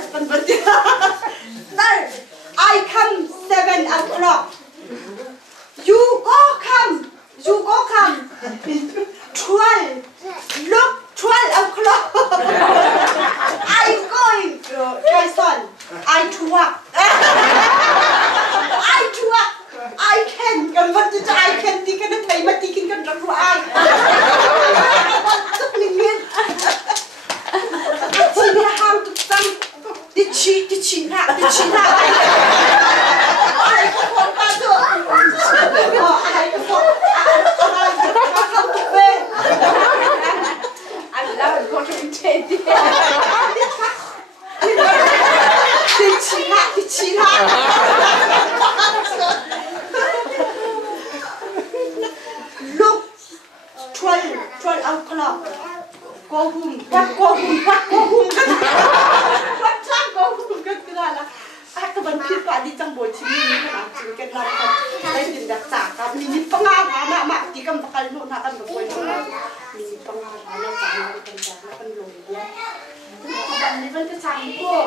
hours kan berarti. Sir, I come 7 o'clock. You go come. 12. Look, 12 o'clock. I going to Tyson. I to work. I can. Kan berarti I can tikan thai ma tikin kan rak ru ai. Sắp liền. Chị đi ham tục sang. Đi chị hạ. Ai có con ta được. Ai có con. Ai không tục về. Anh làm con mình chết đi. Đi chị hạ. Look, 12 o'clock. Go home. What go home? What time go home? Kan kira aku bantu Pak di Cangboy sini ni kan aku kan nak saya tidak cakap ni pengarah mak di kan bakal lu nak kan berbuat ni pengarah nak cakap kan lu dia. Ni kan kecampur.